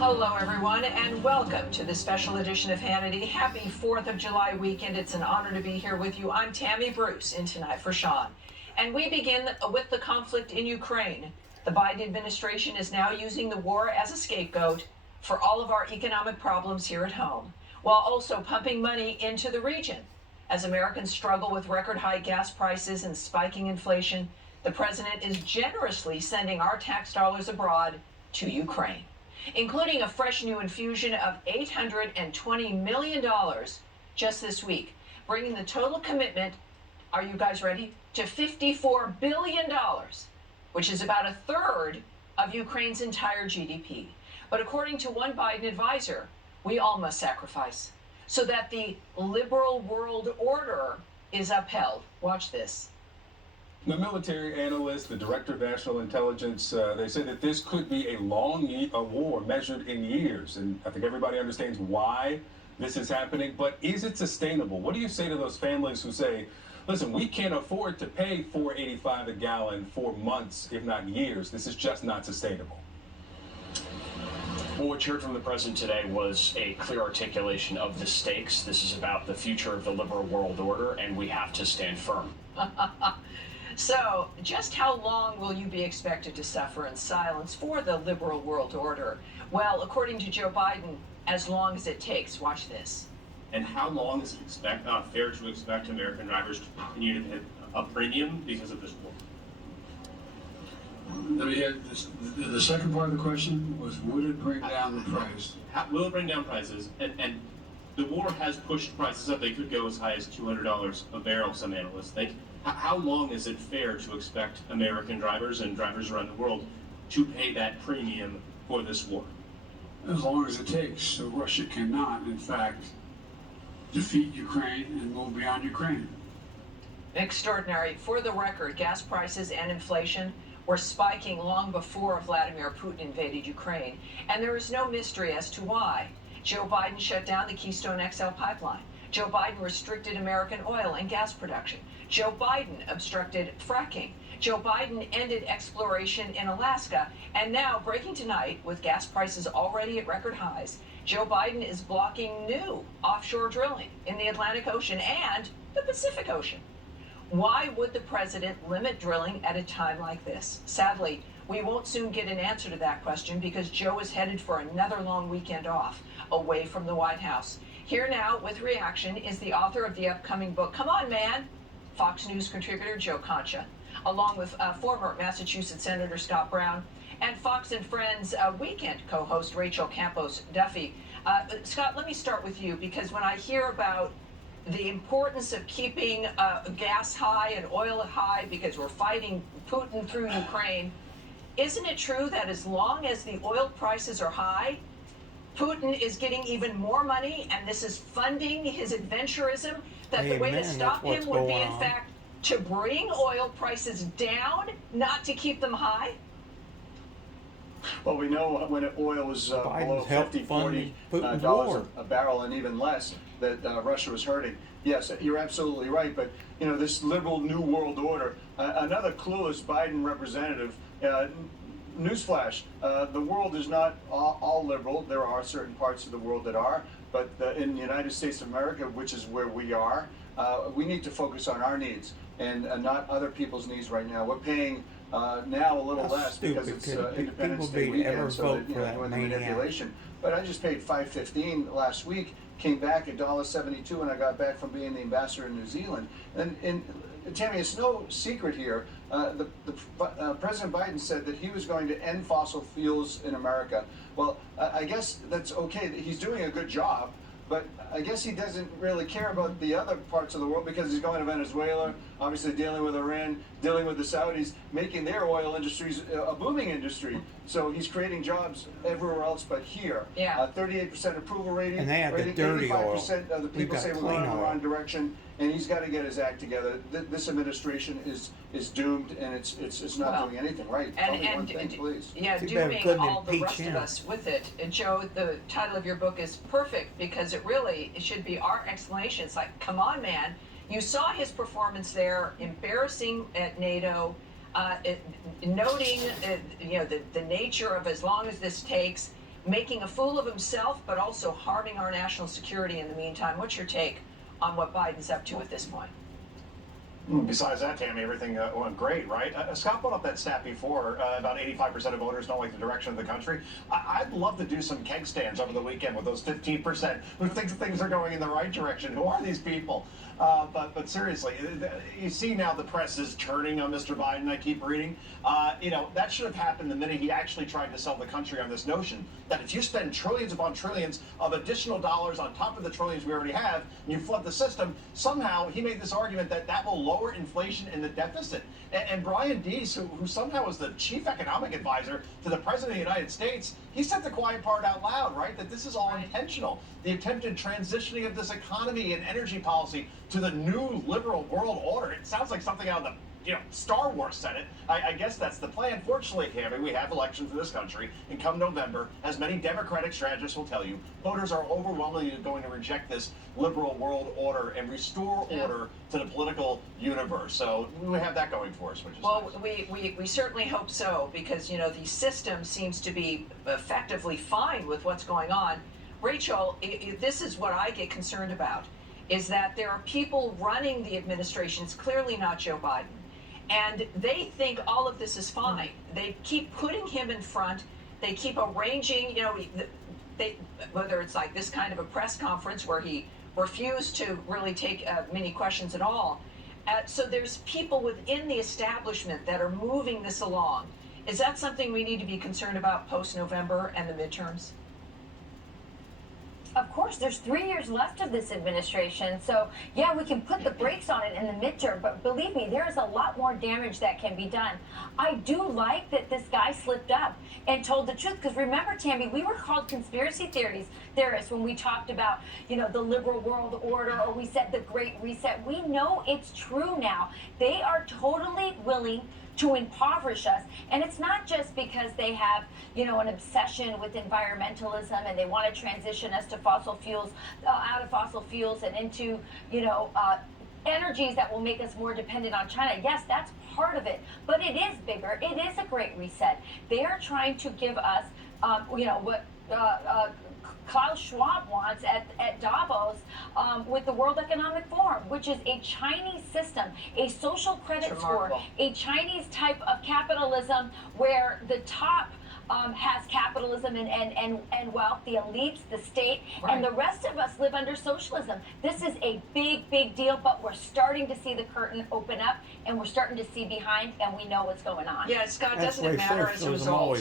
Hello, everyone, and welcome to the special edition of Hannity. Happy 4th of July weekend. It's an honor to be here with you. I'm Tammy Bruce, in Tonight for Sean. And we begin with the conflict in Ukraine. The Biden administration is now using the war as a scapegoat for all of our economic problems here at home, while also pumping money into the region. As Americans struggle with record high gas prices and spiking inflation, the president is generously sending our tax dollars abroad to Ukraine, including a fresh new infusion of $820 million just this week, bringing the total commitment, are you guys ready, to $54 billion, which is about a third of Ukraine's entire GDP. But according to one Biden advisor, we all must sacrifice so that the liberal world order is upheld. Watch this. The military analyst, the director of national intelligence, they say that this could be a war measured in years. And I think everybody understands why this is happening. But is it sustainable? What do you say to those families who say, listen, we can't afford to pay $4.85 a gallon for months, if not years. This is just not sustainable. Well, what you heard from the president today was a clear articulation of the stakes. This is about the future of the liberal world order, and we have to stand firm. So, just how long will you be expected to suffer in silence for the liberal world order? Well, according to Joe Biden, as long as it takes. Watch this. And how long is it fair to expect American drivers to continue to pay a premium because of this war? Let me hear this. The second part of the question was, would it bring down the price? Will it bring down prices? And the war has pushed prices up. They could go as high as $200 a barrel, some analysts think. How long is it fair to expect American drivers and drivers around the world to pay that premium for this war? As long as it takes. So Russia cannot, in fact, defeat Ukraine and move beyond Ukraine. Extraordinary. For the record, gas prices and inflation were spiking long before Vladimir Putin invaded Ukraine. And there is no mystery as to why. Joe Biden shut down the Keystone XL pipeline. Joe Biden restricted American oil and gas production. Joe Biden obstructed fracking. Joe Biden ended exploration in Alaska. And now, breaking tonight, with gas prices already at record highs, Joe Biden is blocking new offshore drilling in the Atlantic Ocean and the Pacific Ocean. Why would the president limit drilling at a time like this? Sadly, we won't soon get an answer to that question because Joe is headed for another long weekend off, away from the White House. Here now with reaction is the author of the upcoming book, Come On Man, Fox News contributor Joe Concha, along with former Massachusetts Senator Scott Brown and Fox and Friends weekend co-host Rachel Campos Duffy. Scott, let me start with you because when I hear about the importance of keeping gas high and oil high because we're fighting Putin through Ukraine, isn't it true that as long as the oil prices are high, Putin is getting even more money and this is funding his adventurism? That the way to stop him would be, in fact, to bring oil prices down, not to keep them high? Well, we know when oil was below $50, $40 a barrel and even less, that Russia was hurting. Yes, you're absolutely right. But, you know, this liberal new world order, another clueless Biden representative, newsflash, the world is not all liberal. There are certain parts of the world that are. But in the United States of America, which is where we are, we need to focus on our needs and not other people's needs right now. We're paying now a little less because it's Independence Day weekend, so that, doing the manipulation. But I just paid $5.15 last week, came back at $1.72 when I got back from being the ambassador in New Zealand. And Tammy, it's no secret here. President Biden said that he was going to end fossil fuels in America. Well, I guess that's okay. He's doing a good job. But I guess he doesn't really care about the other parts of the world because he's going to Venezuela, obviously dealing with Iran, dealing with the Saudis, making their oil industries a booming industry. So he's creating jobs everywhere else but here. Yeah. 38% approval rating. And they have the dirty oil. 85% of the people say we're going in the wrong direction, and he's got to get his act together. This administration is doomed, and it's not doing anything right. Tell me one thing, please. Yeah, dooming all the rest of us with it. And Joe, the title of your book is perfect because it should be our explanation. It's like, come on, man. You saw his performance there, embarrassing at NATO, noting the nature of as long as this takes, making a fool of himself, but also harming our national security in the meantime. What's your take on what Biden's up to at this point? Besides that, Tammy, everything went great, right? Scott put up that stat before. About 85% of voters don't like the direction of the country. I'd love to do some keg stands over the weekend with those 15% who thinks things are going in the right direction. Who are these people? But seriously, you see now the press is turning on Mr. Biden. I keep reading. That should have happened the minute he actually tried to sell the country on this notion that if you spend trillions upon trillions of additional dollars on top of the trillions we already have, and you flood the system, somehow he made this argument that will lower inflation and the deficit. And Brian Deese, who somehow was the chief economic advisor to the president of the United States, he said the quiet part out loud, right? That this is all intentional. The attempted transitioning of this economy and energy policy to the new liberal world order. It sounds like something out of the Star Wars said it. I guess that's the plan. Fortunately, Tammy, we have elections in this country, and come November, as many Democratic strategists will tell you, voters are overwhelmingly going to reject this liberal world order and restore order to the political universe. So we have that going for us, which is nice. We certainly hope so, because the system seems to be effectively fine with what's going on. Rachel, this is what I get concerned about, is that there are people running the administration. It's clearly not Joe Biden. And they think all of this is fine. They keep putting him in front. They keep arranging, whether it's like this kind of a press conference where he refused to really take many questions at all. So there's people within the establishment that are moving this along. Is that something we need to be concerned about post-November and the midterms? Of course, there's 3 years left of this administration, so yeah, we can put the brakes on it in the midterm, but believe me, there is a lot more damage that can be done. I do like that this guy slipped up and told the truth, because remember, Tammy, we were called conspiracy theorists when we talked about, the liberal world order, or we said the Great Reset. We know it's true now. They are totally willing to impoverish us, and it's not just because they have an obsession with environmentalism and they want to transition us to fossil fuels, out of fossil fuels and into energies that will make us more dependent on China. Yes, that's part of it, but it is bigger. It is a great reset. They are trying to give us what Klaus Schwab wants at Davos with the World Economic Forum, which is a Chinese system, a social credit score, a Chinese type of capitalism where the top has capitalism and wealth, the elites, the state, and the rest of us live under socialism. This is a big, big deal, but we're starting to see the curtain open up, and we're starting to see behind, and we know what's going on. Yeah, Scott, doesn't it matter as a result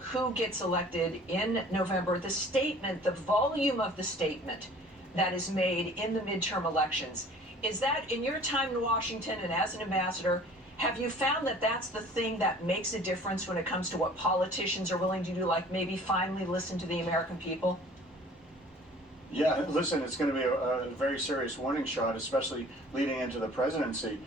who gets elected in November? The statement, the volume of the statement that is made in the midterm elections, is that in your time in Washington and as an ambassador, have you found that that's the thing that makes a difference when it comes to what politicians are willing to do, like maybe finally listen to the American people? Yeah, listen, it's going to be a very serious warning shot, especially leading into the presidency.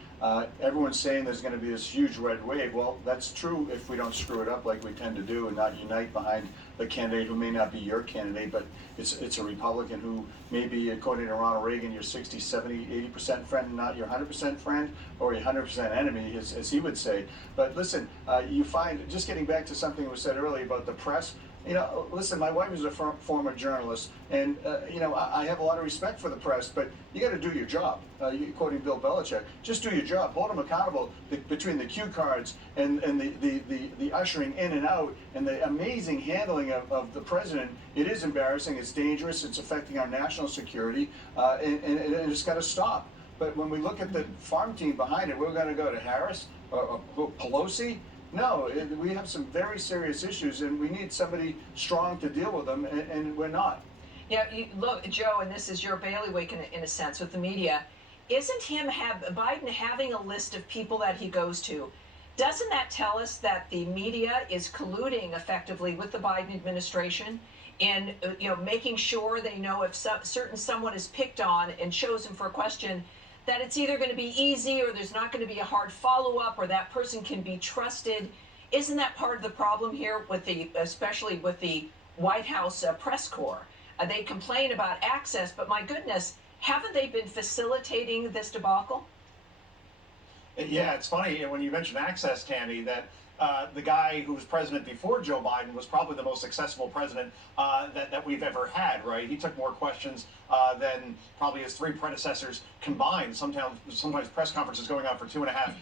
Everyone's saying there's going to be this huge red wave. Well, that's true if we don't screw it up like we tend to do and not unite behind the candidate who may not be your candidate, but it's a Republican who may be, according to Ronald Reagan, your 60, 70, 80% friend, not your 100% friend or your 100% enemy, as he would say. But listen, you find, just getting back to something that was said earlier about the press, listen, my wife is a former journalist, and, I have a lot of respect for the press, but you got to do your job. Quoting Bill Belichick, just do your job. Hold them accountable between the cue cards and the ushering in and out and the amazing handling of the president. It is embarrassing. It's dangerous. It's affecting our national security, and it's got to stop. But when we look at the farm team behind it, we're going to go to Harris or Pelosi. No, we have some very serious issues, and we need somebody strong to deal with them, and we're not. Yeah, look, Joe, and this is your bailiwick in a sense with the media. Isn't Biden having a list of people that he goes to? Doesn't that tell us that the media is colluding effectively with the Biden administration in making sure they know if certain someone is picked on and chosen for a question, that it's either going to be easy or there's not going to be a hard follow-up or that person can be trusted? Isn't that part of the problem here especially with the White House press corps? They complain about access, but my goodness, haven't they been facilitating this debacle? Yeah, it's funny when you mention access, Tammy, that the guy who was president before Joe Biden was probably the most successful president that we've ever had, right? He took more questions than probably his three predecessors combined. Sometimes press conferences going on for 2.5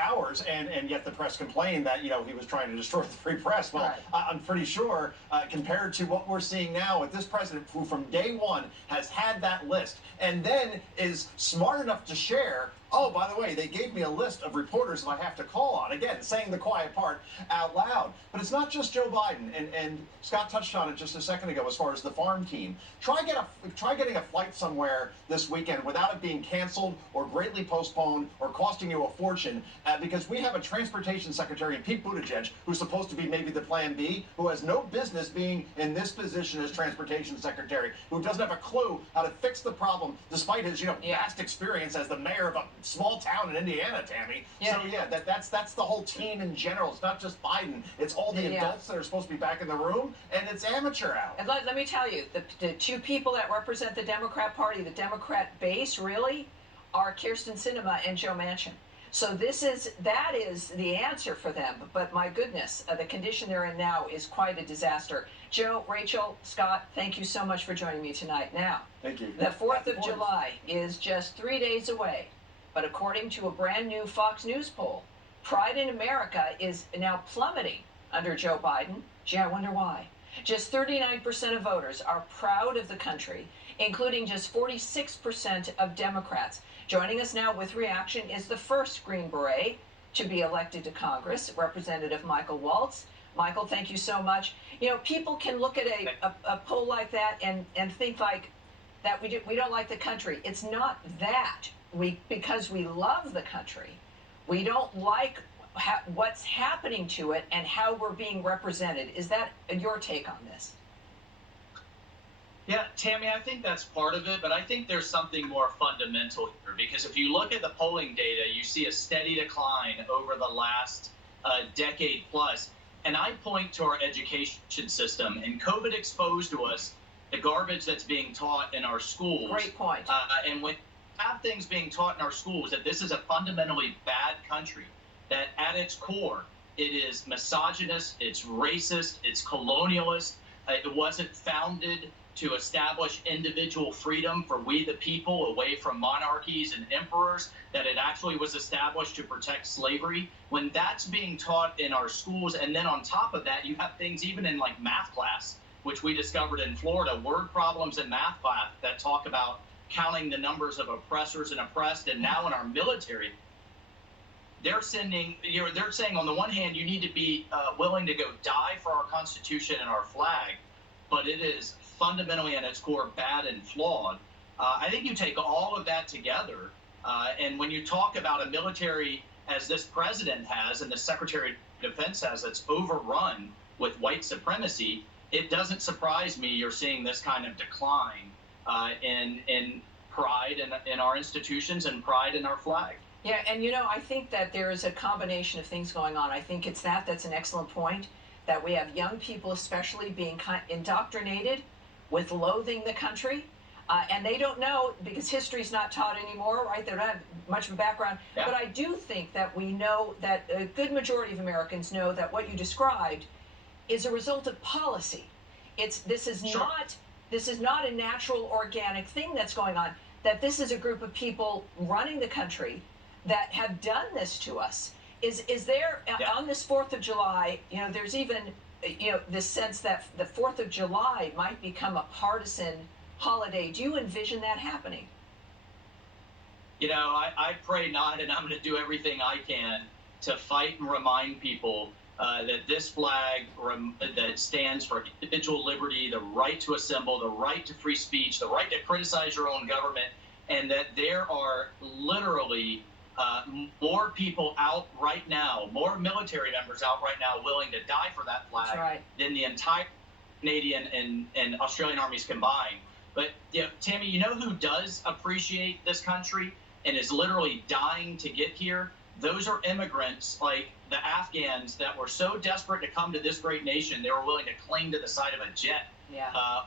hours, and yet the press complained that he was trying to destroy the free press. Well, right. I'm pretty sure compared to what we're seeing now with this president, who from day one has had that list, and then is smart enough to share. Oh, by the way, they gave me a list of reporters that I have to call on. Again, saying the quiet part out loud. But it's not just Joe Biden, and Scott touched on it just a second ago as far as the farm team. Try getting a flight somewhere this weekend without it being canceled or greatly postponed or costing you a fortune, because we have a transportation secretary in Pete Buttigieg, who's supposed to be maybe the plan B, who has no business being in this position as transportation secretary, who doesn't have a clue how to fix the problem despite his vast experience as the mayor of a small town in Indiana, Tammy. Yeah. So yeah, that's the whole team in general. It's not just Biden. It's all the adults that are supposed to be back in the room, and it's amateur hour. And let me tell you, the two people that represent the Democrat Party, the Democrat base, really, are Kyrsten Sinema and Joe Manchin. So that is the answer for them. But my goodness, the condition they're in now is quite a disaster. Joe, Rachel, Scott, thank you so much for joining me tonight. Now, thank you. The 4th of July is just 3 days away. But according to a brand new Fox News poll, pride in America is now plummeting under Joe Biden. Gee, I wonder why. Just 39% of voters are proud of the country, including just 46% of Democrats. Joining us now with reaction is the first Green Beret to be elected to Congress, Representative Michael Waltz. Michael, thank you so much. People can look at a poll like that and think like that we don't like the country. It's not that. Because we love the country, we don't like what's happening to it and how we're being represented. Is that your take on this? Yeah, Tammy, I think that's part of it, but I think there's something more fundamental here, because if you look at the polling data, you see a steady decline over the last decade plus. And I point to our education system, and COVID exposed to us the garbage that's being taught in our schools. Great point. And when have things being taught in our schools that this is a fundamentally bad country, that at its core it is misogynist, it's racist, it's colonialist. It wasn't founded to establish individual freedom for we the people away from monarchies and emperors, that it actually was established to protect slavery. When that's being taught in our schools, and then on top of that you have things even in like math class, which we discovered in Florida, word problems in math class that talk about counting the numbers of oppressors and oppressed. And now in our military, they're saying on the one hand, you need to be willing to go die for our Constitution and our flag, but it is fundamentally at its core bad and flawed. I think you take all of that together, and when you talk about a military as this president has and the Secretary of Defense has, that's overrun with white supremacy, it doesn't surprise me you're seeing this kind of decline in pride in our institutions and pride in our flag. Yeah, and I think that there is a combination of things going on. I think that's an excellent point, that we have young people especially being indoctrinated with loathing the country, and they don't know, because history's not taught anymore, right? They don't have much of a background. Yeah. But I do think that we know that a good majority of Americans know that what you described is a result of policy. This is not a natural, organic thing that's going on, that this is a group of people running the country that have done this to us. Is there, on this 4th of July, there's even, this sense that the 4th of July might become a partisan holiday. Do you envision that happening? I pray not, and I'm going to do everything I can to fight and remind people that this flag that stands for individual liberty, the right to assemble, the right to free speech, the right to criticize your own government, and that there are literally more people out right now, more military members out right now willing to die for that flag than the entire Canadian and Australian armies combined. But Tammy, who does appreciate this country and is literally dying to get here? Those are immigrants like the Afghans that were so desperate to come to this great nation, they were willing to cling to the side of a jet,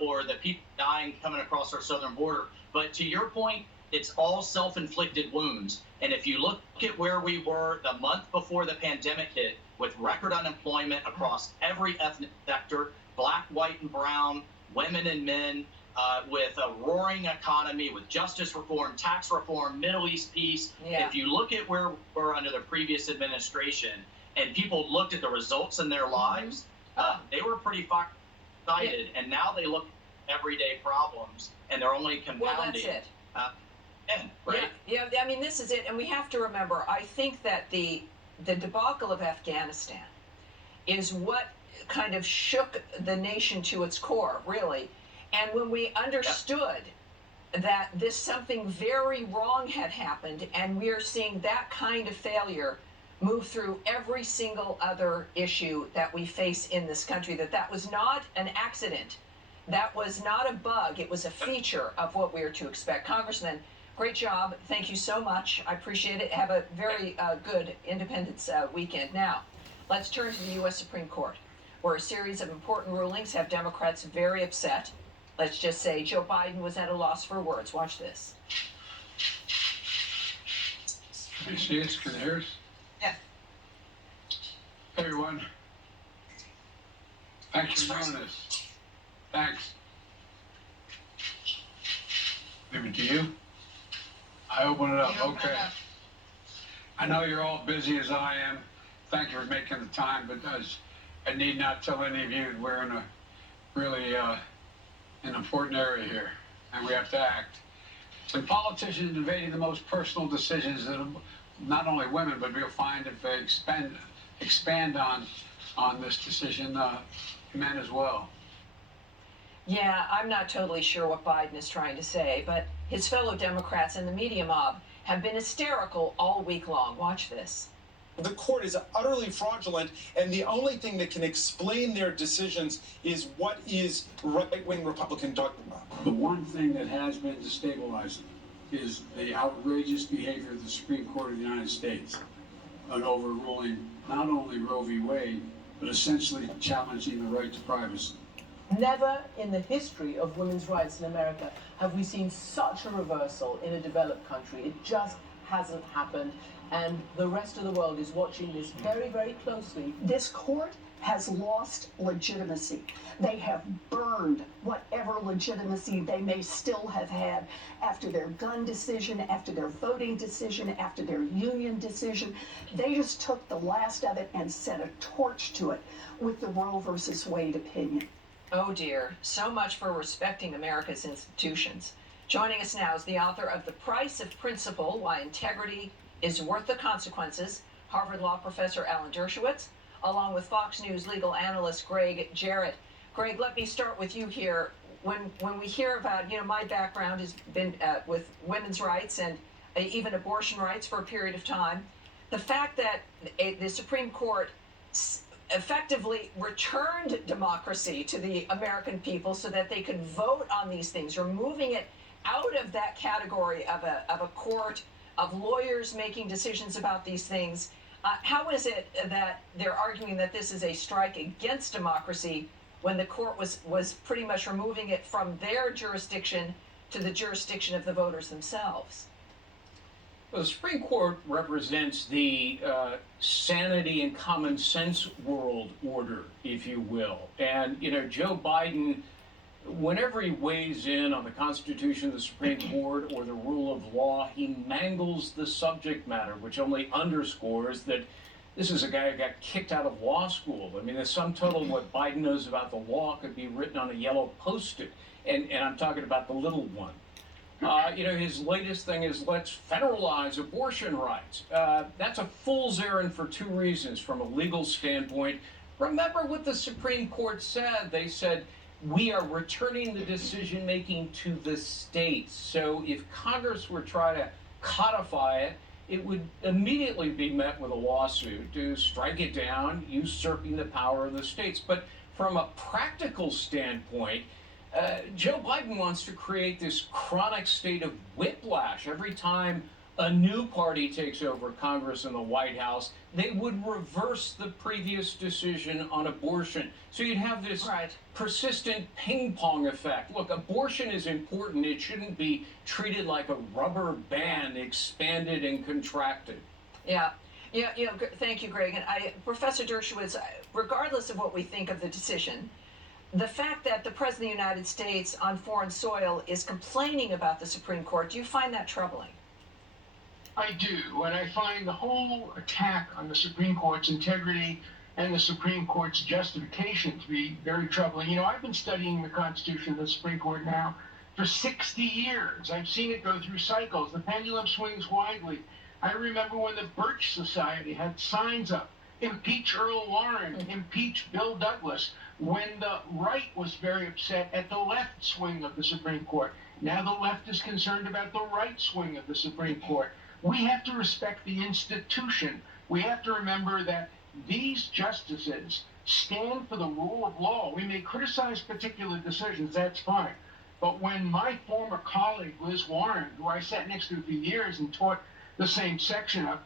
or the people dying coming across our southern border. But to your point, it's all self-inflicted wounds. And if you look at where we were the month before the pandemic hit, with record unemployment across every ethnic sector, black, white, and brown, women and men, with a roaring economy, with justice reform, tax reform, Middle East peace. Yeah. If you look at where we were under the previous administration and people looked at the results in their lives, they were pretty excited. And now they look at everyday problems and they're only compounding. Well, that's it. Right? Yeah, I mean, this is it. And we have to remember, I think that the debacle of Afghanistan is what kind of shook the nation to its core, really. And when we understood that something very wrong had happened, and we are seeing that kind of failure move through every single other issue that we face in this country, that was not an accident. That was not a bug. It was a feature of what we are to expect. Congressman, great job. Thank you so much. I appreciate it. Have a very good Independence weekend. Now, let's turn to the U.S. Supreme Court, where a series of important rulings have Democrats very upset. Let's just say Joe Biden was at a loss for words. Watch this. Can you see us? Can you hear us? Yeah. Hey, everyone. Thanks for doing this. Thanks. Leave it to you. I open it up. Okay. I know you're all busy as I am. Thank you for making the time, but I need not tell any of you that we're in a really an important area here, and we have to act. And politicians invading the most personal decisions that not only women, but we'll find if they expand on this decision, men as well. Yeah, I'm not totally sure what Biden is trying to say, but his fellow Democrats and the media mob have been hysterical all week long. Watch this. The court is utterly fraudulent, and the only thing that can explain their decisions is what is right-wing Republican dogma. The one thing that has been destabilizing is the outrageous behavior of the Supreme Court of the United States on overruling not only Roe v. Wade, but essentially challenging the right to privacy. Never in the history of women's rights in America have we seen such a reversal in a developed country. It just hasn't happened. And the rest of the world is watching this very, very closely. This court has lost legitimacy. They have burned whatever legitimacy they may still have had after their gun decision, after their voting decision, after their union decision. They just took the last of it and set a torch to it with the Roe versus Wade opinion. Oh dear, so much for respecting America's institutions. Joining us now is the author of The Price of Principle, Why Integrity is Worth the Consequences, Harvard Law professor Alan Dershowitz, along with Fox News legal analyst Greg Jarrett. Greg, let me start with you here. When we hear about, my background has been with women's rights and even abortion rights for a period of time. The fact that the Supreme Court effectively returned democracy to the American people so that they could vote on these things, removing it out of that category of a court of lawyers making decisions about these things. How is it that they're arguing that this is a strike against democracy when the court was pretty much removing it from their jurisdiction to the jurisdiction of the voters themselves? Well, the Supreme Court represents the sanity and common sense world order, if you will. And, Joe Biden, whenever he weighs in on the Constitution of the Supreme Court or the rule of law, he mangles the subject matter, which only underscores that this is a guy who got kicked out of law school. I mean, the sum total of what Biden knows about the law could be written on a yellow Post-it, and I'm talking about the little one. His latest thing is let's federalize abortion rights. That's a fool's errand for two reasons from a legal standpoint. Remember what the Supreme Court said. They said, we are returning the decision-making to the states. So if Congress were trying to codify it, it would immediately be met with a lawsuit to strike it down, usurping the power of the states. But from a practical standpoint, Joe Biden wants to create this chronic state of whiplash. Every time a new party takes over Congress and the White House, they would reverse the previous decision on abortion. So you'd have this persistent ping pong effect. Look, abortion is important. It shouldn't be treated like a rubber band, expanded and contracted. Yeah. Yeah, thank you, Greg. And Professor Dershowitz, regardless of what we think of the decision, the fact that the President of the United States on foreign soil is complaining about the Supreme Court, do you find that troubling? I do, and I find the whole attack on the Supreme Court's integrity and the Supreme Court's justification to be very troubling. You know, I've been studying the Constitution of the Supreme Court now for 60 years. I've seen it go through cycles. The pendulum swings widely. I remember when the Birch Society had signs up, impeach Earl Warren, impeach Bill Douglas, when the right was very upset at the left swing of the Supreme Court. Now the left is concerned about the right swing of the Supreme Court. We have to respect the institution. We have to remember that these justices stand for the rule of law. We may criticize particular decisions, that's fine. But when my former colleague, Liz Warren, who I sat next to for years and taught the same section of,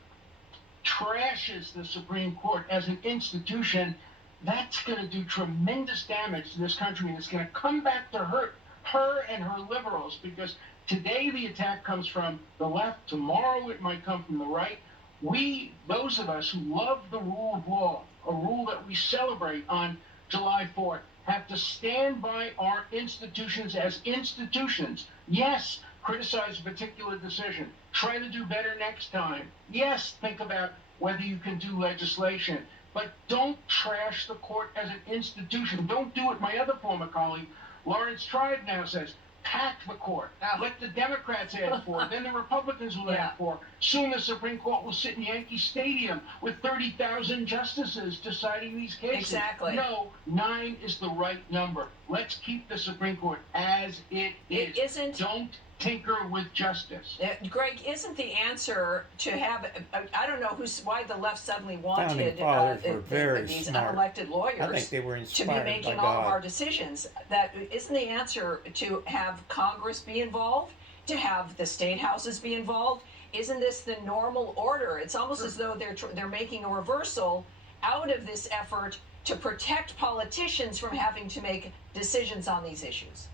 trashes the Supreme Court as an institution, that's going to do tremendous damage to this country, and it's going to come back to hurt her and her liberals, because today the attack comes from the left, tomorrow it might come from the right. We, those of us who love the rule of law, a rule that we celebrate on July 4th, have to stand by our institutions as institutions. Yes, criticize a particular decision. Try to do better next time. Yes, think about whether you can do legislation. But don't trash the court as an institution. Don't do it. My other former colleague, Lawrence Tribe, now says, pack the court. Let the Democrats add 4. Then the Republicans will add 4. Soon the Supreme Court will sit in Yankee Stadium with 30,000 justices deciding these cases. Exactly. No, 9 is the right number. Let's keep the Supreme Court as it is. It isn't. Don't tinker with justice. Greg, isn't the answer to have, I don't know why the left suddenly wanted these unelected lawyers I think they were to be making all of our decisions. That isn't the answer to have Congress be involved, to have the state houses be involved. Isn't this the normal order? It's almost as though they're making a reversal out of this effort to protect politicians from having to make decisions on these issues.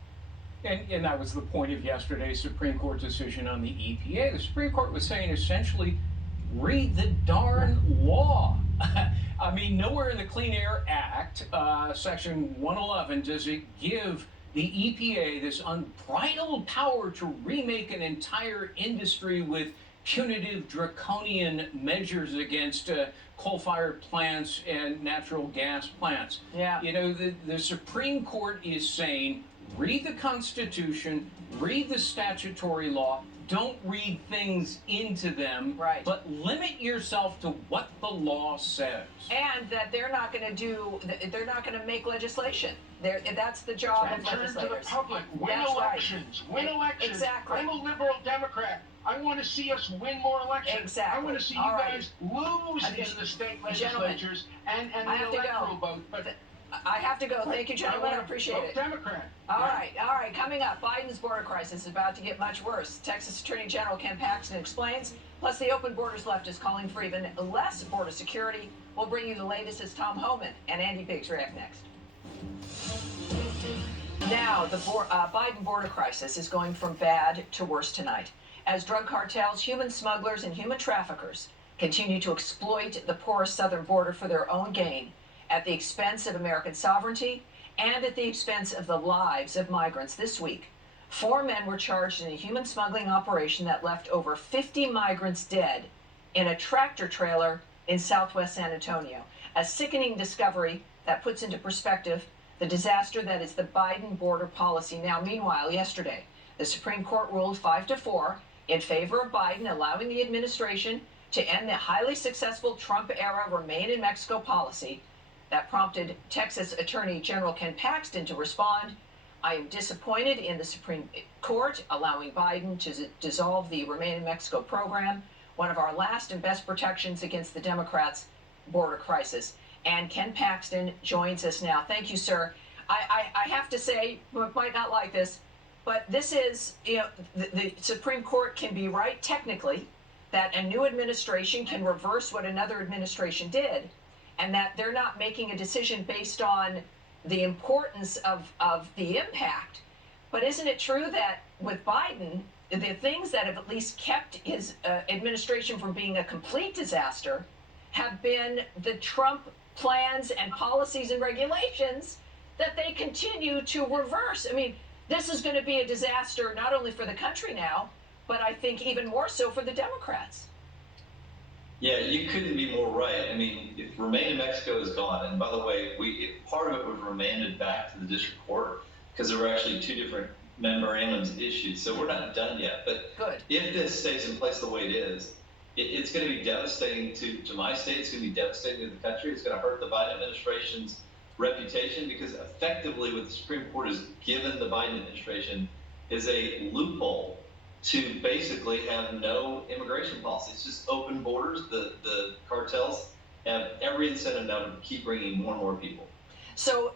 And that was the point of yesterday's Supreme Court decision on the EPA. The Supreme Court was saying essentially, read the darn law. I mean, nowhere in the Clean Air Act, Section 111, does it give the EPA this unbridled power to remake an entire industry with punitive, draconian measures against coal-fired plants and natural gas plants. Yeah. You know, the Supreme Court is saying, read the Constitution, read the statutory law, don't read things into them, right, but limit yourself to what the law says. And that they're not going to make legislation. That's the job of legislators. Turn to the public, win elections. Exactly. I'm a liberal Democrat. I want to see us win more elections. Exactly. I want to see you guys lose in the state legislatures and the electoral vote. But I have to go. Thank you, gentlemen. I appreciate it. Democrat. All right. Coming up, Biden's border crisis is about to get much worse. Texas Attorney General Ken Paxton explains. Plus, the open borders left is calling for even less border security. We'll bring you the latest as Tom Homan and Andy Biggs react next. Now, the Biden border crisis is going from bad to worse tonight, as drug cartels, human smugglers, and human traffickers continue to exploit the porous southern border for their own gain, at the expense of American sovereignty and at the expense of the lives of migrants. This week, 4 men were charged in a human smuggling operation that left over 50 migrants dead in a tractor trailer in southwest San Antonio. A sickening discovery that puts into perspective the disaster that is the Biden border policy. Now, meanwhile, yesterday, the Supreme Court ruled 5-4 in favor of Biden, allowing the administration to end the highly successful Trump-era Remain in Mexico policy. That prompted Texas Attorney General Ken Paxton to respond. I am disappointed in the Supreme Court allowing Biden to dissolve the Remain in Mexico program, one of our last and best protections against the Democrats' border crisis. And Ken Paxton joins us now. Thank you, sir. I have to say, you might not like this, but this is, the Supreme Court can be right technically that a new administration can reverse what another administration did, and that they're not making a decision based on the importance of the impact. But isn't it true that with Biden, the things that have at least kept his administration from being a complete disaster have been the Trump plans and policies and regulations that they continue to reverse. I mean, this is going to be a disaster not only for the country now, but I think even more so for the Democrats. Yeah, you couldn't be more right. I mean, if Remain in Mexico is gone, and by the way, part of it was remanded back to the district court because there were actually two different memorandums issued, so we're not done yet. But good. If this stays in place the way it is, it's going to be devastating to my state. It's going to be devastating to the country. It's going to hurt the Biden administration's reputation because effectively what the Supreme Court has given the Biden administration is a loophole to basically have no immigration policy. It's just open borders. The cartels have every incentive now to keep bringing more and more people. So,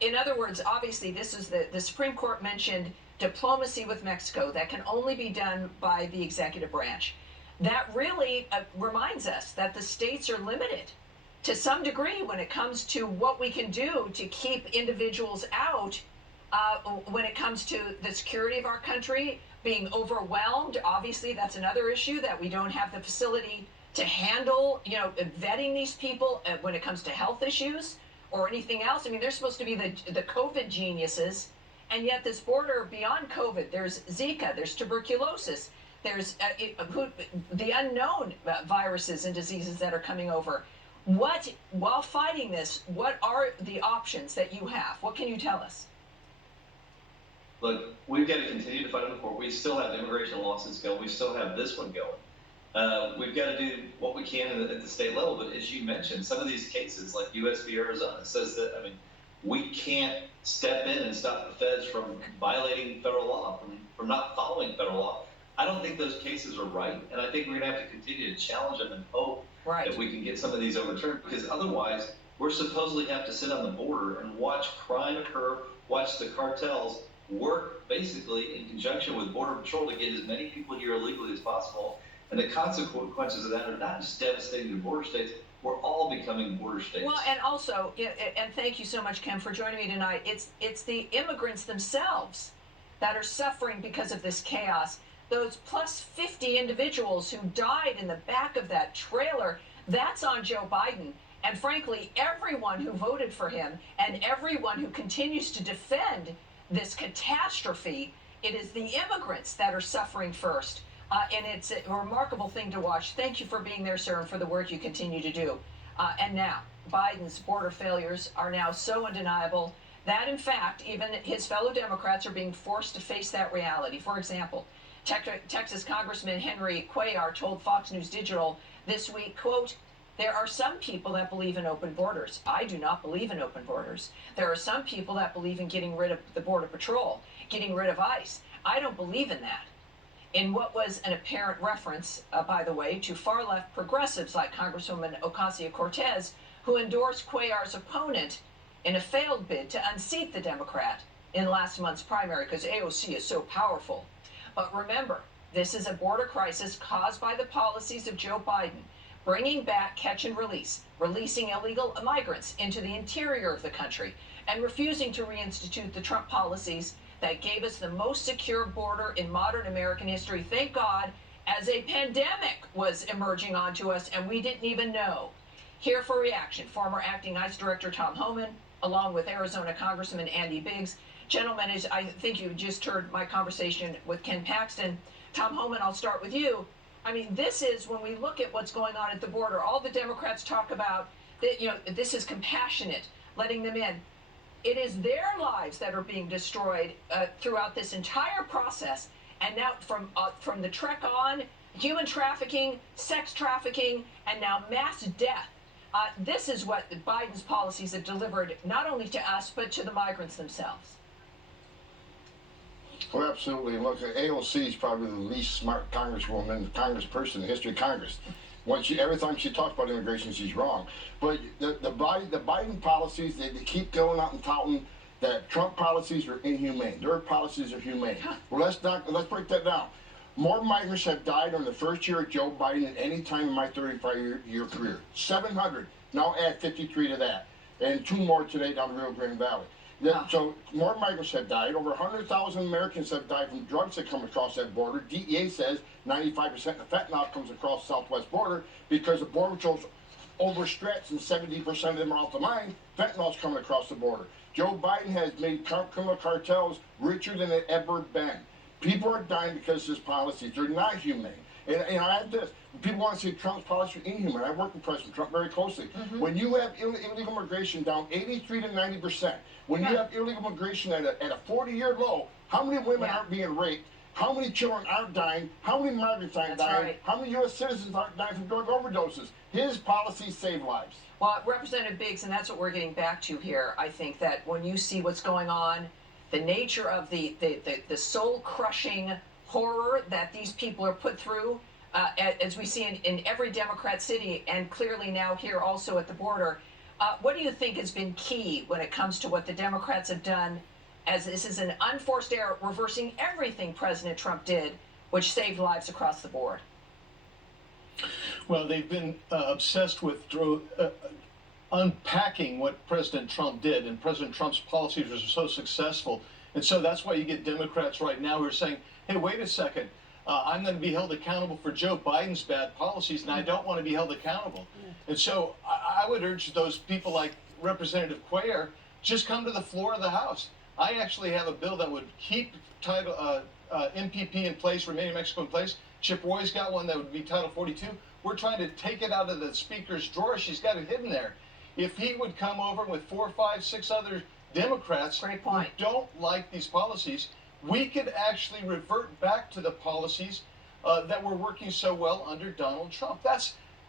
in other words, obviously, this is the Supreme Court mentioned diplomacy with Mexico that can only be done by the executive branch. That really reminds us that the states are limited to some degree when it comes to what we can do to keep individuals out when it comes to the security of our country, being overwhelmed. Obviously, that's another issue, that we don't have the facility to handle, vetting these people when it comes to health issues or anything else. I mean, they're supposed to be the COVID geniuses, and yet this border beyond COVID, there's Zika, there's tuberculosis, there's the unknown viruses and diseases that are coming over. While fighting this, what are the options that you have? What can you tell us? Look, we've got to continue to fight in the court. We still have immigration lawsuits going. We still have this one going. We've got to do what we can at the state level. But as you mentioned, some of these cases, like U.S. v. Arizona, says that, we can't step in and stop the feds from violating federal law, from not following federal law. I don't think those cases are right. And I think we're going to have to continue to challenge them and hope that we can get some of these overturned. Because otherwise, we're supposedly have to sit on the border and watch crime occur, watch the cartels work basically in conjunction with Border Patrol to get as many people here illegally as possible. And the consequences of that are not just devastating to border states, we're all becoming border states. Well, and also, and thank you so much, Ken, for joining me tonight, it's the immigrants themselves that are suffering because of this chaos. Those plus 50 individuals who died in the back of that trailer, that's on Joe Biden. And frankly, everyone who voted for him and everyone who continues to defend this catastrophe, it is the immigrants that are suffering first. And it's a remarkable thing to watch. Thank you for being there, sir, and for the work you continue to do. And now, Biden's border failures are now so undeniable that, in fact, even his fellow Democrats are being forced to face that reality. For example, Texas Congressman Henry Cuellar told Fox News Digital this week, quote, "There are some people that believe in open borders. I do not believe in open borders. There are some people that believe in getting rid of the Border Patrol, getting rid of ICE. I don't believe in that." In what was an apparent reference, by the way, to far-left progressives like Congresswoman Ocasio-Cortez, who endorsed Cuellar's opponent in a failed bid to unseat the Democrat in last month's primary because AOC is so powerful. But remember, this is a border crisis caused by the policies of Joe Biden, bringing back catch and release, releasing illegal migrants into the interior of the country, and refusing to reinstitute the Trump policies that gave us the most secure border in modern American history, thank God, as a pandemic was emerging onto us and we didn't even know. Here for reaction, former acting ICE Director Tom Homan, along with Arizona Congressman Andy Biggs. Gentlemen, as I think you just heard my conversation with Ken Paxton. Tom Homan, I'll start with you. I mean, this is, when we look at what's going on at the border, all the Democrats talk about that, this is compassionate, letting them in. It is their lives that are being destroyed throughout this entire process. And now from the trek on, human trafficking, sex trafficking, and now mass death. This is what Biden's policies have delivered, not only to us, but to the migrants themselves. Well, absolutely. Look, AOC is probably the least smart congresswoman, congressperson in the history of Congress. Every time she talks about immigration, she's wrong. But the Biden policies, they keep going out and touting that Trump policies are inhumane. Their policies are humane. Well, let's break that down. More migrants have died in the first year of Joe Biden than any time in my 35-year career. 700. Now add 53 to that, and 2 more today down the Rio Grande Valley. So more migrants have died. Over 100,000 Americans have died from drugs that come across that border. DEA says 95% of fentanyl comes across the southwest border because the Border Patrol's overstretched and 70% of them are off the line. Fentanyl's coming across the border. Joe Biden has made criminal cartels richer than they've ever been. People are dying because of his policies. They're not humane. And I have this. People want to say Trump's policies are inhuman. I work with President Trump very closely. When you have illegal immigration down 83 to 90%, when you have illegal immigration at a 40-year low, how many women aren't being raped? How many children aren't dying? How many migrants aren't dying? Right. How many U.S. citizens aren't dying from drug overdoses? His policies save lives. Well, Representative Biggs, and that's what we're getting back to here, I think that when you see what's going on, the nature of the soul-crushing horror that these people are put through, as we see in every Democrat city, and clearly now here also at the border, what do you think has been key when it comes to what the Democrats have done, as this is an unforced error, reversing everything President Trump did, which saved lives across the board? Well, they've been obsessed with unpacking what President Trump did, and President Trump's policies were so successful. And so that's why you get Democrats right now who are saying, hey, wait a second, I'm going to be held accountable for Joe Biden's bad policies, and I don't want to be held accountable. And so I would urge those people like Representative Cuellar, just come to the floor of the House. I actually have a bill that would keep Title MPP in place, Remain in Mexico in place. Chip Roy's got one that would be Title 42. We're trying to take it out of the Speaker's drawer. She's got it hidden there. If he would come over with 4, 5, 6 other Democrats who don't like these policies, we could actually revert back to the policies that were working so well under Donald Trump.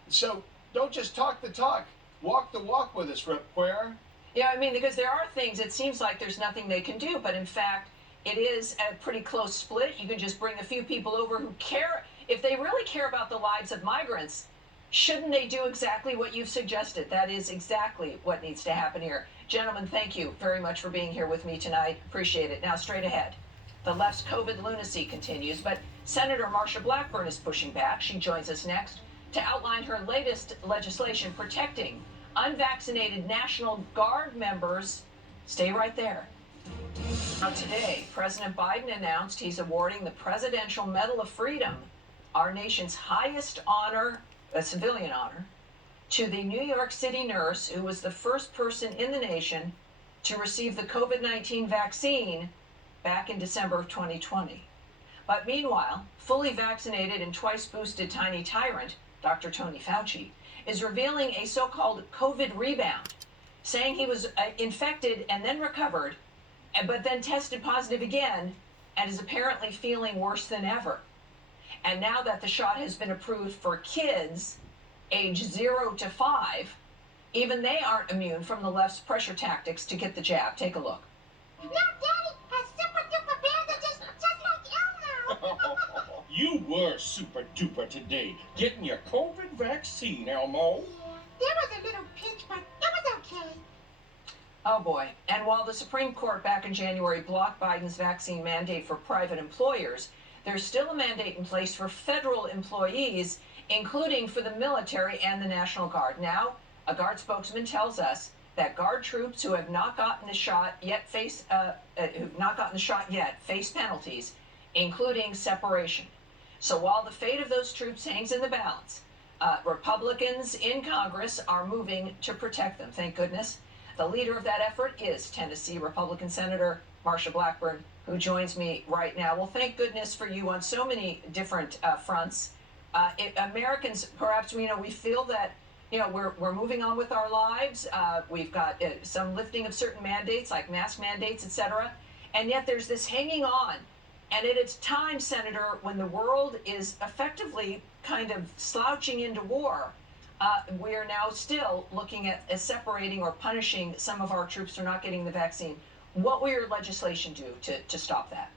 So don't just talk the talk. Walk the walk with us, Rep. Cuellar. Yeah, I mean, because there are things, it seems like there's nothing they can do, but in fact, it is a pretty close split. You can just bring a few people over who care. If they really care about the lives of migrants, shouldn't they do exactly what you've suggested? That is exactly what needs to happen here. Gentlemen, thank you very much for being here with me tonight. Appreciate it. Now, straight ahead. The left's COVID lunacy continues, but Senator Marsha Blackburn is pushing back. She joins us next to outline her latest legislation protecting unvaccinated National Guard members. Stay right there. Now today, President Biden announced he's awarding the Presidential Medal of Freedom, our nation's highest honor, a civilian honor, to the New York City nurse who was the first person in the nation to receive the COVID-19 vaccine back in December of 2020. But meanwhile, fully vaccinated and twice boosted tiny tyrant, Dr. Tony Fauci, is revealing a so-called COVID rebound, saying he was infected and then recovered, but then tested positive again and is apparently feeling worse than ever. And now that the shot has been approved for kids age 0 to 5, even they aren't immune from the left's pressure tactics to get the jab. Take a look. Now Daddy has super duper bandages just like Elmo. You were super duper today, getting your COVID vaccine, Elmo. Yeah, there was a little pinch, but it was okay. Oh boy. And while the Supreme Court back in January blocked Biden's vaccine mandate for private employers, there's still a mandate in place for federal employees, including for the military and the National Guard. Now, a Guard spokesman tells us that Guard troops who have not gotten the shot yet face penalties, including separation. So while the fate of those troops hangs in the balance, Republicans in Congress are moving to protect them. Thank goodness. The leader of that effort is Tennessee Republican Senator Marsha Blackburn, who joins me right now. Well, thank goodness for you on so many different fronts. Americans, perhaps we feel that we're moving on with our lives. We've got some lifting of certain mandates, like mask mandates, etc. And yet there's this hanging on. And it is time, Senator, when the world is effectively kind of slouching into war, we are now still looking at separating or punishing some of our troops for not getting the vaccine. What will your legislation do to stop that?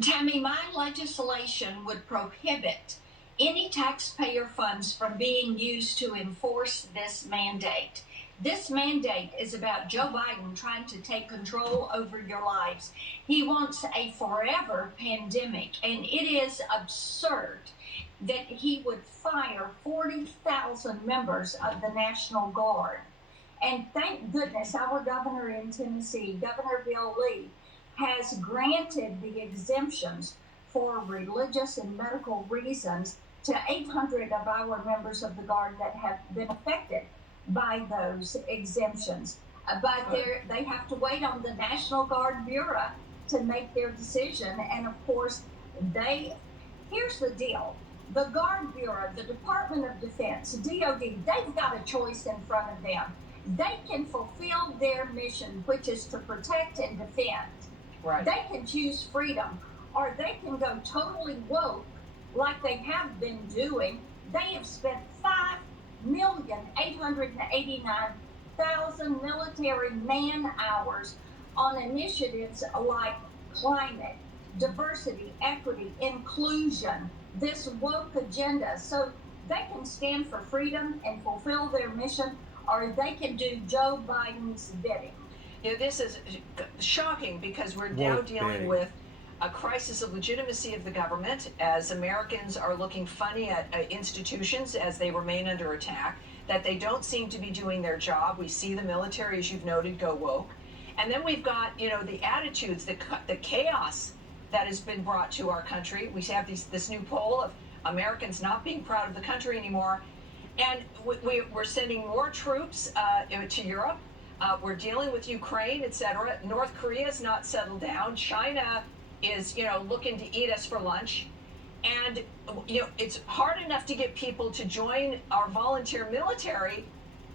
Tammy, my legislation would prohibit any taxpayer funds from being used to enforce this mandate. This mandate is about Joe Biden trying to take control over your lives. He wants a forever pandemic, and it is absurd that he would fire 40,000 members of the National Guard. And thank goodness our governor in Tennessee, Governor Bill Lee, has granted the exemptions for religious and medical reasons to 800 of our members of the Guard that have been affected by those exemptions. But they have to wait on the National Guard Bureau to make their decision. And of course, here's the deal. The Guard Bureau, the Department of Defense, DOD, they've got a choice in front of them. They can fulfill their mission, which is to protect and defend. Right. They can choose freedom, or they can go totally woke like they have been doing. They have spent 5,889,000 military man-hours on initiatives like climate, diversity, equity, inclusion, this woke agenda. So they can stand for freedom and fulfill their mission, or they can do Joe Biden's bidding. This is shocking because we're now dealing with a crisis of legitimacy of the government as Americans are looking funny at institutions as they remain under attack, that they don't seem to be doing their job. We see the military, as you've noted, go woke. And then we've got, the attitudes, the chaos that has been brought to our country. We have this new poll of Americans not being proud of the country anymore. And we're sending more troops to Europe. We're dealing with Ukraine, etc. North Korea's not settled down. China is, looking to eat us for lunch. And, it's hard enough to get people to join our volunteer military,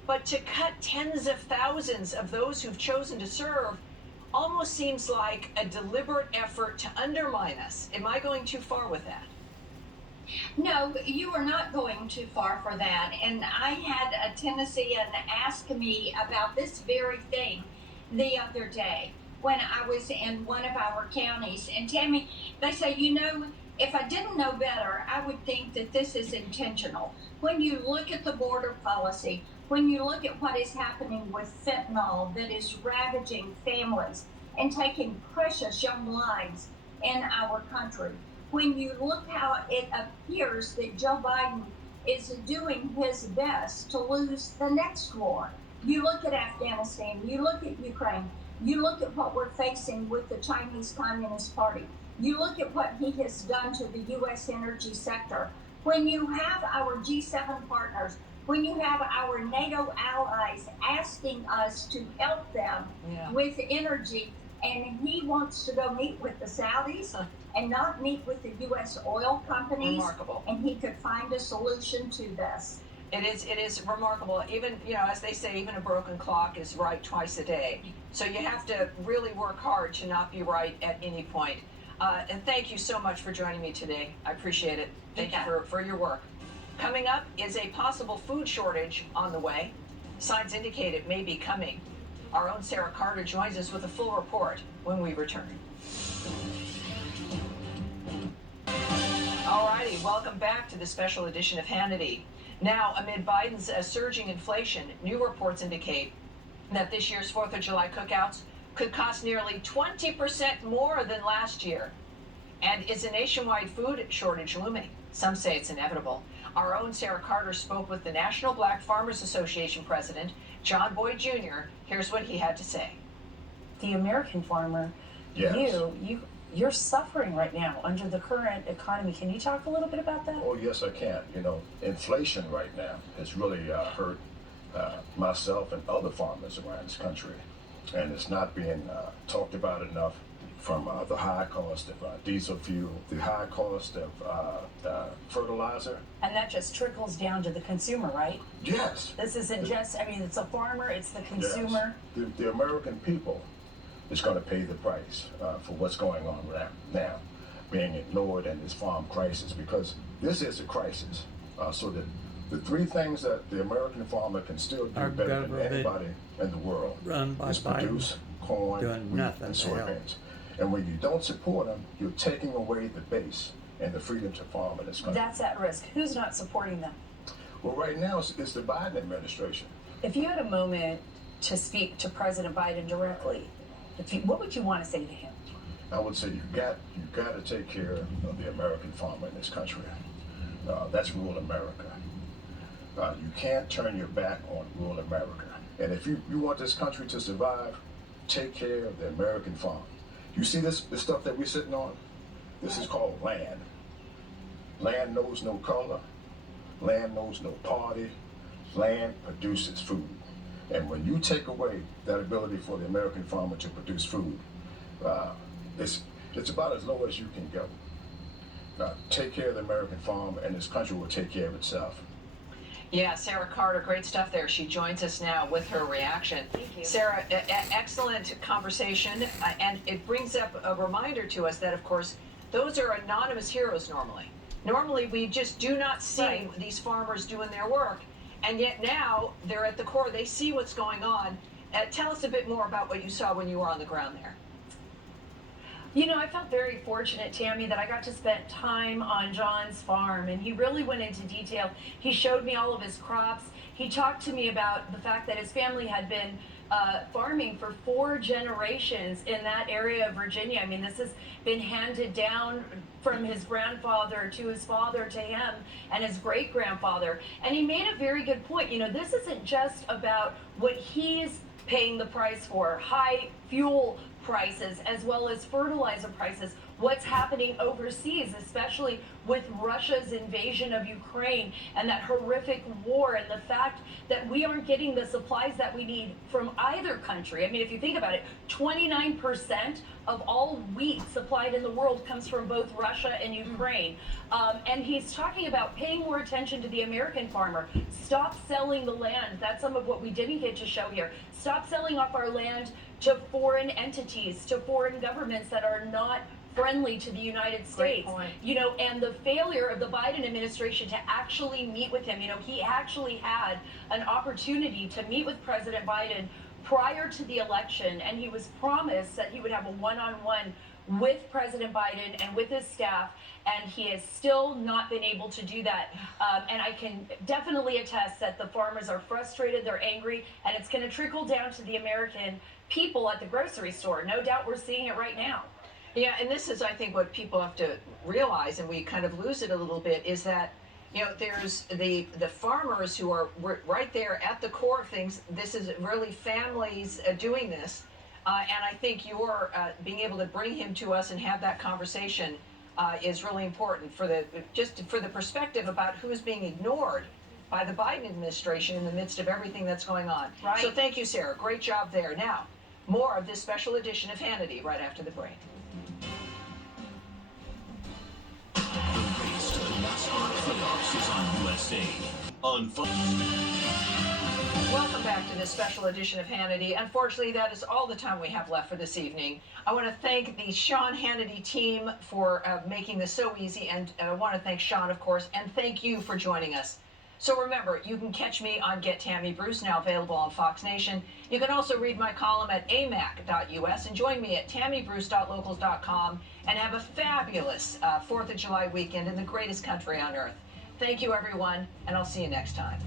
but to cut tens of thousands of those who've chosen to serve almost seems like a deliberate effort to undermine us. Am I going too far with that? No, you are not going too far for that. And I had a Tennessean ask me about this very thing the other day when I was in one of our counties. And Tammy, they say, if I didn't know better, I would think that this is intentional. When you look at the border policy, when you look at what is happening with fentanyl that is ravaging families and taking precious young lives in our country, when you look how it appears that Joe Biden is doing his best to lose the next war, you look at Afghanistan, you look at Ukraine, you look at what we're facing with the Chinese Communist Party, you look at what he has done to the U.S. energy sector. When you have our G7 partners, when you have our NATO allies asking us to help them with energy, and he wants to go meet with the Saudis and not meet with the U.S. oil companies, Remarkable. And he could find a solution to this. It is remarkable. Even, as they say, even a broken clock is right twice a day. So you have to really work hard to not be right at any point. And thank you so much for joining me today. I appreciate it. Thank you for your work. Coming up is a possible food shortage on the way. Signs indicate it may be coming. Our own Sarah Carter joins us with a full report when we return. All righty, welcome back to the special edition of Hannity. Now, amid Biden's surging inflation, new reports indicate that this year's 4th of July cookouts could cost nearly 20% more than last year. And is a nationwide food shortage looming? Some say it's inevitable. Our own Sarah Carter spoke with the National Black Farmers Association president, John Boyd Jr. Here's what he had to say. The American farmer, you're suffering right now under the current economy. Can you talk a little bit about that? Oh, yes, I can. Inflation right now has really hurt myself and other farmers around this country. And it's not being talked about enough, from the high cost of diesel fuel, the high cost of fertilizer. And that just trickles down to the consumer, right? Yes. This isn't it's a farmer, it's the consumer. Yes. The American people is going to pay the price for what's going on now, being ignored in this farm crisis, because this is a crisis. So the three things that the American farmer can still do better than anybody in the world is produce corn, wheat, and soybeans. And when you don't support them, you're taking away the base and the freedom to farm in this country. That's at risk. Who's not supporting them? Well, right now it's the Biden administration. If you had a moment to speak to President Biden directly, what would you want to say to him? I would say you've got to take care of the American farmer in this country. That's rural America. You can't turn your back on rural America. And if you want this country to survive, take care of the American farm. You see this stuff that we're sitting on? This is called land. Land knows no color. Land knows no party. Land produces food. And when you take away that ability for the American farmer to produce food, it's about as low as you can go. Take care of the American farm, and this country will take care of itself. Yeah, Sarah Carter, great stuff there. She joins us now with her reaction. Thank you. Sarah, excellent conversation, and it brings up a reminder to us that, of course, those are anonymous heroes normally. Normally, we just do not see these farmers doing their work, and yet now they're at the core. They see what's going on. Tell us a bit more about what you saw when you were on the ground there. You know, I felt very fortunate, Tammy, that I got to spend time on John's farm, and he really went into detail. He showed me all of his crops. He talked to me about the fact that his family had been farming for 4 generations in that area of Virginia. I mean, this has been handed down from his grandfather to his father to him and his great-grandfather. And he made a very good point. You know, this isn't just about what he's paying the price for, high fuel prices as well as fertilizer prices, what's happening overseas, especially with Russia's invasion of Ukraine and that horrific war, and the fact that we aren't getting the supplies that we need from either country. I mean, if you think about it, 29% of all wheat supplied in the world comes from both Russia and Ukraine. And he's talking about paying more attention to the American farmer. Stop selling the land. That's some of what we didn't get to show here. Stop selling off our land to foreign entities, to foreign governments that are not friendly to the United States. You know, and the failure of the Biden administration to actually meet with him. You know, he actually had an opportunity to meet with President Biden prior to the election, and he was promised that he would have a one-on-one with President Biden and with his staff, and he has still not been able to do that. And I can definitely attest that the farmers are frustrated, they're angry, and it's going to trickle down to the American people at the grocery store. No doubt we're seeing it right now. Yeah, and this is, I think, what people have to realize, and we kind of lose it a little bit, is that, you know, there's the farmers who are right there at the core of things. This is really families doing this, and I think your being able to bring him to us and have that conversation is really important for the perspective about who's being ignored by the Biden administration in the midst of everything that's going on. Right. So thank you, Sarah. Great job there. Now, more of this special edition of Hannity right after the break. The race to the NASCAR playoffs is on USA. On Fox. Welcome back to this special edition of Hannity. Unfortunately, that is all the time we have left for this evening. I want to thank the Sean Hannity team for making this so easy, and I want to thank Sean, of course, and thank you for joining us. So remember, you can catch me on Get Tammy Bruce, now available on Fox Nation. You can also read my column at amac.us and join me at tammybruce.locals.com and have a fabulous 4th of July weekend in the greatest country on earth. Thank you, everyone, and I'll see you next time.